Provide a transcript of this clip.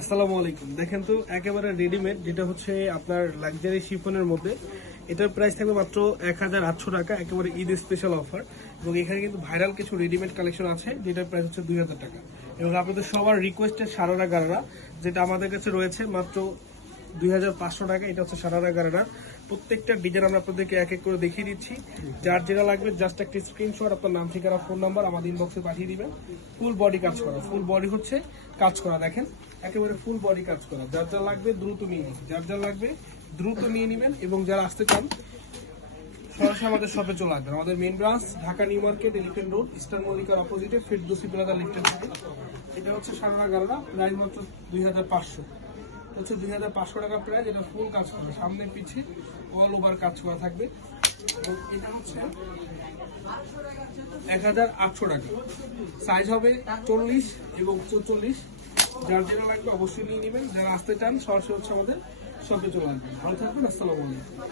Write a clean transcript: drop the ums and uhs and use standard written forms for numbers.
আসসালামু আলাইকুম। দেখেন তো একেবারে রেডিমেড, যেটা হচ্ছে আপনার লাক্সারি শিফনের মধ্যে। এটার প্রাইস থাকবে মাত্র 1800 টাকা, একেবারে ঈদ স্পেশাল অফার। এবং এখানে কিন্তু ভাইরাল কিছু রেডিমেড কালেকশন আছে, যেটার প্রাইস হচ্ছে 2000 টাকা। এবং আপনাদের সবার রিকোয়েস্টের সারারা গারারা, যেটা আমাদের কাছে রয়েছে মাত্র 2500 টাকা। এটা হচ্ছে সারারা গারারা। প্রত্যেকটা ডিজাইন আমরা আপনাদেরকে এক এক করে দেখিয়ে দিচ্ছি। যার যেটা লাগবে জাস্ট একটা স্ক্রিনশট, আপনার নাম, ঠিকানা, ফোন নাম্বার আমাদের ইনবক্সে পাঠিয়ে দিবেন। ফুল বডি কাজ করা, ফুল বডি হচ্ছে কাজ করা, দেখেন একেবারে ফুল বডি কাজ করা। যার যা লাগবে দ্রুত নিয়ে নিন, যার যা লাগবে দ্রুত নিয়ে নেবেন। এবং যারা আসতে চান সরাসরি আমাদের শপে চলে আসবেন। আমাদের main branch Dhaka new market, elephant road, eastern মল্লিকার অপোজিটে ফেরদৌসী প্লাজা লিফটের সাথে। এটা হচ্ছে সারারা গারারা, প্রাইস মাত্র 2500 হচ্ছে 2500 টাকা প্রাইস। এটা ফুল কাজ করবে, সামনে পিছে অল ওভার কাজ করা থাকবে। এবং এটা হচ্ছে 1800 টাকা। সাইজ হবে 40 এবং 44। যার যেটা লাগবে অবশ্যই নিয়ে নেবেন। যারা আসতে চান সরাসরি হচ্ছে আমাদের শপে চলে আসবেন। ভালো থাকবেন, আসসালামু আলাইকুম।